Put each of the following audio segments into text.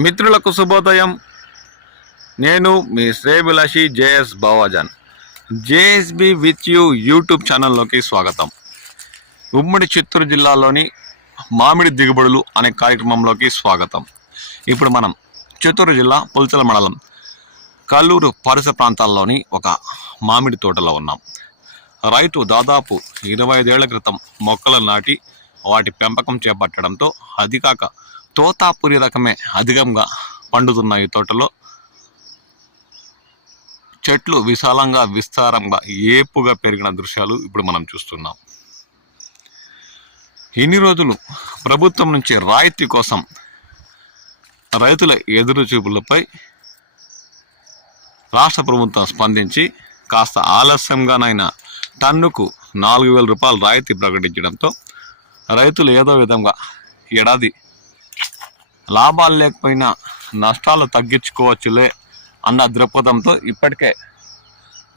మిత్రులకు శుభోదయం. నేను మీ శ్రేయభిలాషి JS Bavajan. JSB with you YouTube ఛానల్లోకి స్వాగతం. ఉమ్మడి చిత్తూరు జిల్లాలోని మామిడి దిగుబడులు అనే కార్యక్రమంలోకి స్వాగతం. ఇప్పుడు మనం చిత్తూరు జిల్లా పుల్చల మండలం కల్లూరు పరిసర ప్రాంతాల్లోని ఒక మామిడి తోటలో ఉన్నాం. రైతు దాదాపు 25 ఏళ్ల క్రితం మొక్కలను నాటి వాటి పెంపకం చేపట్టడంతో అది కాక తోతాపురి రకమే అధికంగా పండుతున్న ఈ తోటలో చెట్లు విశాలంగా విస్తారంగా ఏపుగా పెరిగిన దృశ్యాలు ఇప్పుడు మనం చూస్తున్నాం. ఇన్ని రోజులు ప్రభుత్వం నుంచి రాయితీ కోసం రైతుల ఎదురు చూపులపై రాష్ట్ర ప్రభుత్వం స్పందించి కాస్త ఆలస్యంగానైనా టన్నుకు 4,000 రూపాయలు రాయితీ ప్రకటించడంతో రైతులు ఏదో విధంగా ఏడాది లాభాలు లేకపోయినా నష్టాలు తగ్గించుకోవచ్చులే అన్న దృక్పథంతో ఇప్పటికే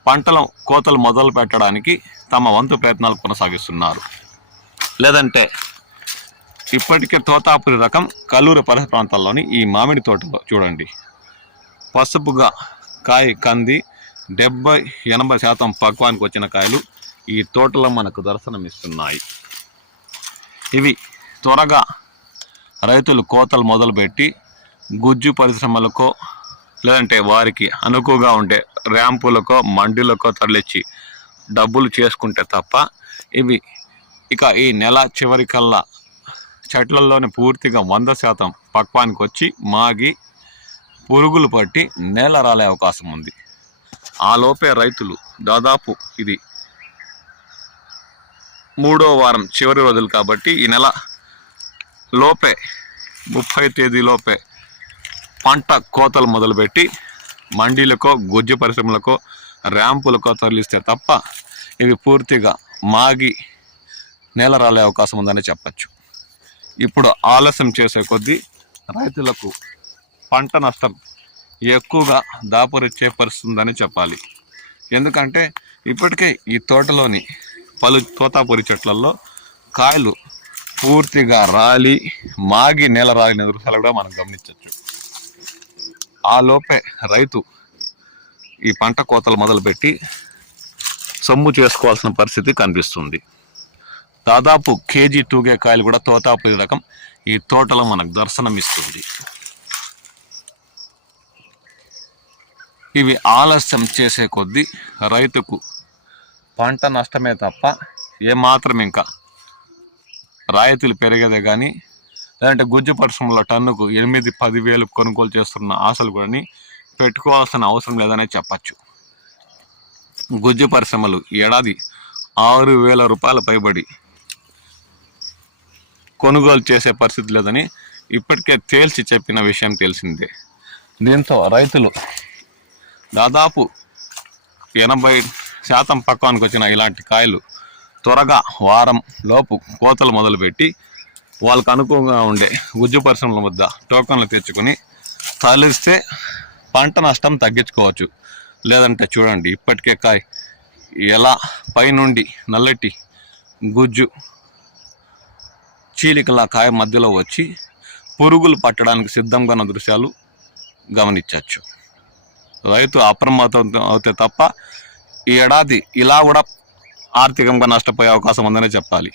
పంటల కోతలు మొదలు పెట్టడానికి తమ వంతు ప్రయత్నాలు కొనసాగిస్తున్నారు. లేదంటే ఇప్పటికే తోతాపురి రకం కల్లూరు పరిసర ప్రాంతాల్లోని ఈ మామిడి తోటలో చూడండి, పసుపుగా కాయ కంది 70-80% పక్వానికి వచ్చిన కాయలు ఈ తోటలో మనకు దర్శనమిస్తున్నాయి. ఇవి త్వరగా రైతులు కోతలు మొదలుపెట్టి గుజ్జు పరిశ్రమలకో లేదంటే వారికి అనుకువగా ఉండే ర్యాంపులకో మండీలకో తరలిచ్చి డబ్బులు చేసుకుంటే తప్ప ఇవి ఇక ఈ నెల చివరికల్లా చెట్లల్లోనే పూర్తిగా 100% పక్వానికి వచ్చి మాగి పురుగులు పట్టి నేల రాలే అవకాశం ఉంది. ఆ లోపే రైతులు దాదాపు ఇది 3వ వారం చివరి రోజులు కాబట్టి ఈ నెల లోపే 30 తేదీలోపే పంట కోతలు మొదలుపెట్టి మండీలకో గుజ్జు పరిశ్రమలకో ర్యాంపులకో తరలిస్తే తప్ప ఇవి పూర్తిగా మాగి నేల రాలే అవకాశం ఉందని చెప్పచ్చు. ఇప్పుడు ఆలస్యం చేసే కొద్దీ రైతులకు పంట నష్టం ఎక్కువగా దాపురిచ్చే పరిస్థితుందని చెప్పాలి. ఎందుకంటే ఇప్పటికే ఈ తోటలోని పలు తోతాపురి చెట్లలో కాయలు పూర్తిగా రాలి మాగి నేల రాలిన దృశ్యాలు కూడా మనం గమనించవచ్చు. ఆ లోపే రైతు ఈ పంట కోతలు మొదలుపెట్టి సొమ్ము చేసుకోవాల్సిన పరిస్థితి కనిపిస్తుంది. దాదాపు కేజీ తూగే కాయలు కూడా తోతాపురి రకం ఈ తోటలో మనకు దర్శనమిస్తుంది. ఇవి ఆలస్యం చేసే కొద్దీ రైతుకు పంట నష్టమే తప్ప ఏమాత్రం ఇంకా రాయితీలు పెరిగేదే కానీ లేదంటే గుజ్జు పరిశ్రమలో టన్నుకు 8-10 వేలు కొనుగోలు చేస్తున్న ఆశలు కూడా పెట్టుకోవాల్సిన అవసరం లేదనే చెప్పచ్చు. గుజ్జు పరిశ్రమలు ఏడాది 6,000 రూపాయల పైబడి కొనుగోలు చేసే పరిస్థితి లేదని ఇప్పటికే తేల్చి చెప్పిన విషయం తెలిసిందే. దీంతో రైతులు దాదాపు 80% పక్వానికి వచ్చిన ఇలాంటి కాయలు త్వరగా వారం లోపు కోతలు మొదలుపెట్టి వాళ్ళకు అనుకూలంగా ఉండే గుజ్జు పరిశ్రమల వద్ద టోకన్లు తెచ్చుకొని తరలిస్తే పంట నష్టం తగ్గించుకోవచ్చు. లేదంటే చూడండి, ఇప్పటికే కాయ ఎలా పైనుండి నల్లటి గుజ్జు చీలికల కాయ మధ్యలో వచ్చి పురుగులు పట్టడానికి సిద్ధంగా ఉన్న దృశ్యాలు గమనించవచ్చు. రైతు అప్రమత్తం అవుతే తప్ప ఈ ఏడాది ఇలా కూడా ఆర్థికంగా నష్టపోయే అవకాశం ఉందనే చెప్పాలి.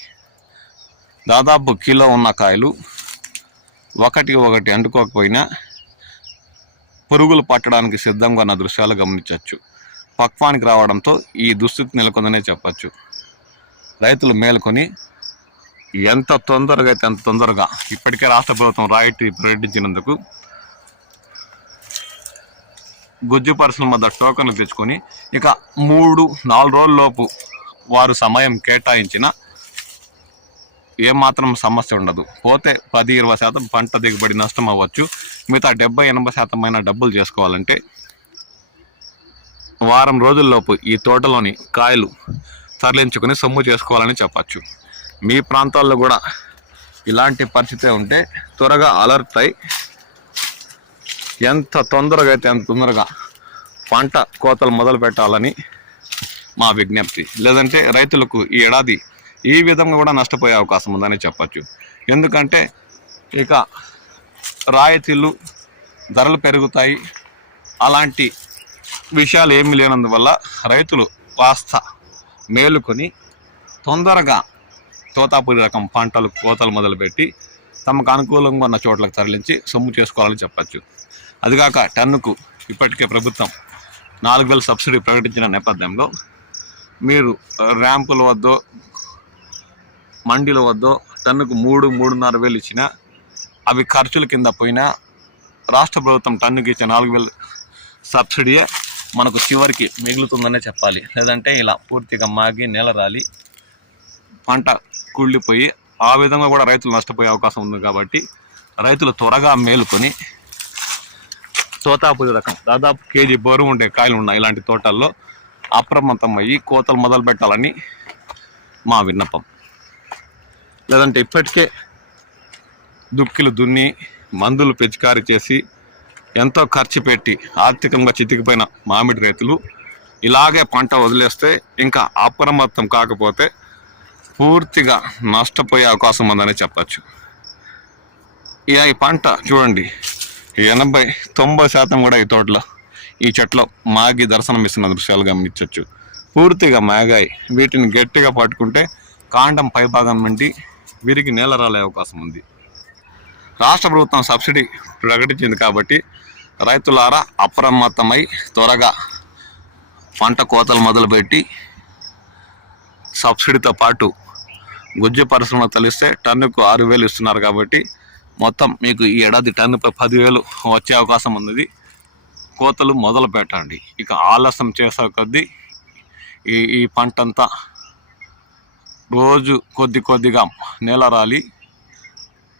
దాదాపు కిలో ఉన్న కాయలు ఒకటి అంటుకోకపోయినా పురుగులు పట్టడానికి సిద్ధంగా ఉన్న దృశ్యాలు గమనించవచ్చు. పక్వానికి రావడంతో ఈ దుస్థితి నెలకొందనే చెప్పచ్చు. రైతులు మేల్కొని ఎంత తొందరగా అయితే అంత తొందరగా ఇప్పటికే రాష్ట్ర ప్రభుత్వం రాయితీ ప్రకటించినందుకు గుజ్జు పరిశ్రమ వద్ద టోకన్లు తెచ్చుకొని ఇక 3-4 రోజుల లోపు వారు సమయం కేటాయించిన ఏమాత్రం సమస్య ఉండదు. పోతే 10-20% పంట దిగుబడి నష్టం అవ్వచ్చు. మిగతా 70-80% అయినా డబ్బులు చేసుకోవాలంటే వారం రోజుల్లోపు ఈ తోటలోని కాయలు తరలించుకొని సొమ్ము చేసుకోవాలని చెప్పచ్చు. మీ ప్రాంతాల్లో కూడా ఇలాంటి పరిస్థితి ఉంటే త్వరగా అలర్ట్ అయి ఎంత తొందరగా అయితే అంత తొందరగా పంట కోతలు మొదలు పెట్టాలని మా విజ్ఞప్తి. లేదంటే రైతులకు ఈ ఏడాది ఈ విధంగా కూడా నష్టపోయే అవకాశం ఉందని చెప్పచ్చు. ఎందుకంటే ఇక రాయితీలు ధరలు పెరుగుతాయి. అలాంటి విషయాలు ఏమీ లేనందువల్ల రైతులు కాస్త మేలుకొని తొందరగా తోతాపురి రకం పంటలు కోతలు మొదలుపెట్టి తమకు అనుకూలంగా ఉన్న చోట్లకు తరలించి సొమ్ము చేసుకోవాలని చెప్పచ్చు. అదిగాక టన్నుకు ఇప్పటికే ప్రభుత్వం 4,000 సబ్సిడీ ప్రకటించిన నేపథ్యంలో మీరు ర్యాంపుల వద్దో మండీల వద్దో టన్నుకు 3-3.5 వేలు ఇచ్చినా అవి ఖర్చుల కింద పోయినా రాష్ట్ర ప్రభుత్వం టన్నుకి ఇచ్చే 4,000 సబ్సిడీయే మనకు చివరికి మిగులుతుందనే చెప్పాలి. లేదంటే ఇలా పూర్తిగా మాగి నేల రాలి పంట కుళ్ళిపోయి ఆ విధంగా కూడా రైతులు నష్టపోయే అవకాశం ఉంది. కాబట్టి రైతులు త్వరగా మేలుకొని తోతాపురి రకం దాదాపు కేజీ బరువు ఉండే కాయలు ఉన్నాయి ఇలాంటి తోటల్లో అప్రమత్తం అయ్యి కోతలు మొదలు పెట్టాలని మా విన్నపం. లేదంటే ఇప్పటికే దుక్కిలు దున్ని మందులు పిచికారీ చేసి ఎంతో ఖర్చు పెట్టి ఆర్థికంగా చితికిపోయిన మామిడి రైతులు ఇలాగే పంట వదిలేస్తే ఇంకా అప్రమత్తం కాకపోతే పూర్తిగా నష్టపోయే అవకాశం ఉందని చెప్పచ్చు. ఈ పంట చూడండి 80-90% కూడా ఈ తోటలో ఈ చెట్లో మాగి దర్శనం ఇస్తున్న దృశ్యాలు గమనించవచ్చు. పూర్తిగా మాగాయి. వీటిని గట్టిగా పట్టుకుంటే కాండం పైభాగం నుండి విరిగి నేల రాలే అవకాశం ఉంది. రాష్ట్ర ప్రభుత్వం సబ్సిడీ ప్రకటించింది కాబట్టి రైతులారా అప్రమత్తమై త్వరగా పంట కోతలు మొదలుపెట్టి సబ్సిడీతో పాటు గుజ్జు పరిశ్రమ తలిస్తే టన్నుకు 6,000 ఇస్తున్నారు. కాబట్టి మొత్తం మీకు ఈ ఏడాది టన్నుపై 10,000 వచ్చే అవకాశం ఉన్నది. కోతలు మొదలు పెట్టండి. ఇక ఆలస్యం చేసే కొద్దీ ఈ పంట అంతా రోజు కొద్దిగా నేల రాలి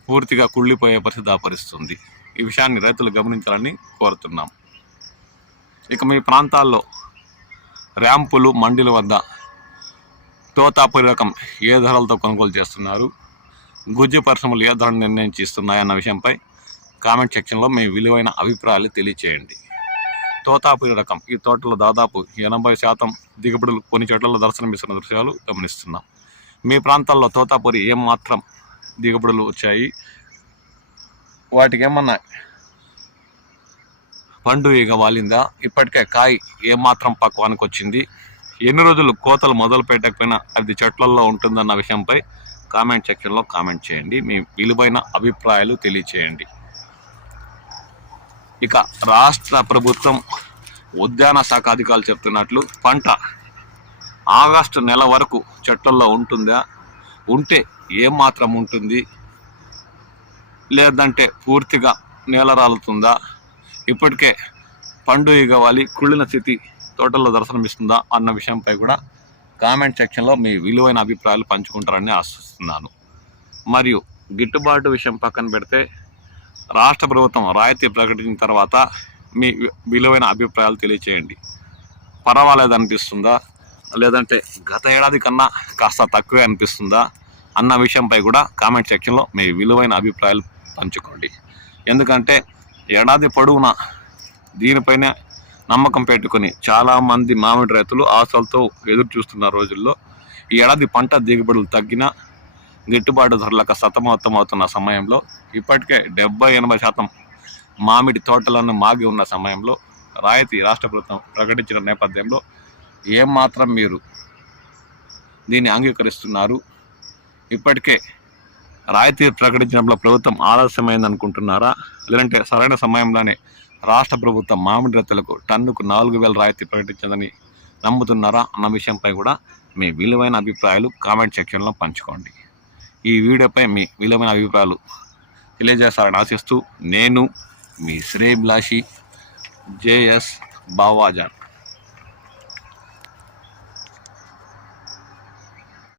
పూర్తిగా కుళ్ళిపోయే పరిస్థితి దాపరిస్తుంది. ఈ విషయాన్ని రైతులు గమనించాలని కోరుతున్నాం. ఇక మీ ప్రాంతాల్లో ర్యాంపులు మండీల వద్ద తోతాపురి రకం ఏ ధరలతో కొనుగోలు చేస్తున్నారు, గుజ్జు పరిశ్రమలు ఏ ధరను నిర్ణయించిస్తున్నాయన్న విషయంపై కామెంట్ సెక్షన్లో మీ విలువైన అభిప్రాయాలు తెలియచేయండి. తోతాపురి రకం ఈ తోటలో దాదాపు 80% దిగుబడులు కొన్ని చోట్ల దర్శనమిస్తున్న దృశ్యాలు గమనిస్తున్నాం. మీ ప్రాంతాల్లో తోతాపురి ఏమాత్రం దిగుబడులు వచ్చాయి, వాటికి ఏమన్నా పండు ఇక వాలిందా, ఇప్పటికే కాయ ఏమాత్రం పక్వానికి వచ్చింది, ఎన్ని రోజులు కోతలు మొదలు పెట్టకపోయినా అది చెట్లల్లో ఉంటుందన్న విషయంపై కామెంట్ సెక్షన్లో కామెంట్ చేయండి. మీ విలువైన అభిప్రాయాలు తెలియచేయండి. ఇక రాష్ట్ర ప్రభుత్వం ఉద్యాన శాఖ అధికారులు చెప్తున్నట్లు పంట ఆగస్టు నెల వరకు చెట్లల్లో ఉంటుందా, ఉంటే ఏమాత్రం ఉంటుంది, లేదంటే పూర్తిగా నేల రాలుతుందా, ఇప్పటికే పండు ఇగవాలి కుళ్ళిన స్థితి తోటల్లో దర్శనమిస్తుందా అన్న విషయంపై కూడా కామెంట్ సెక్షన్లో మీ విలువైన అభిప్రాయాలు పంచుకుంటారని ఆశిస్తున్నాను. మరియు గిట్టుబాటు విషయం పక్కన పెడితే రాష్ట్ర ప్రభుత్వం రాయితీ ప్రకటించిన తర్వాత మీ విలువైన అభిప్రాయాలు తెలియచేయండి. పర్వాలేదు అనిపిస్తుందా, లేదంటే గత ఏడాది కన్నా కాస్త తక్కువే అనిపిస్తుందా అన్న విషయంపై కూడా కామెంట్ సెక్షన్లో మీ విలువైన అభిప్రాయాలు పంచుకోండి. ఎందుకంటే ఏడాది పొడవునా దీనిపైన నమ్మకం పెట్టుకొని చాలామంది మామిడి రైతులు ఆశలతో ఎదురు చూస్తున్న రోజుల్లో ఈ ఏడాది పంట దిగుబడులు తగ్గిన గిట్టుబాటు ధరలకు సతమతమవుతున్న సమయంలో ఇప్పటికే 70-80% మామిడి తోటలను మాగి ఉన్న సమయంలో రాయితీ రాష్ట్ర ప్రభుత్వం ప్రకటించిన నేపథ్యంలో ఏమాత్రం మీరు దీన్ని అంగీకరిస్తున్నారు? ఇప్పటికే రాయితీ ప్రకటించడంలో ప్రభుత్వం ఆలస్యమైంది అనుకుంటున్నారా, లేదంటే సరైన సమయంలోనే రాష్ట్ర ప్రభుత్వం మామిడి రైతులకు టన్నుకు 4,000 రాయితీ ప్రకటించిందని నమ్ముతున్నారా అన్న విషయంపై కూడా మీ విలువైన అభిప్రాయాలు కామెంట్ సెక్షన్లో పంచుకోండి. ఈ వీడియోపై మీ విలువైన అభిప్రాయాలు తెలియజేస్తారని ఆశిస్తూ నేను మీ శ్రేయభిలాషి జేఎస్ బావాజాన్.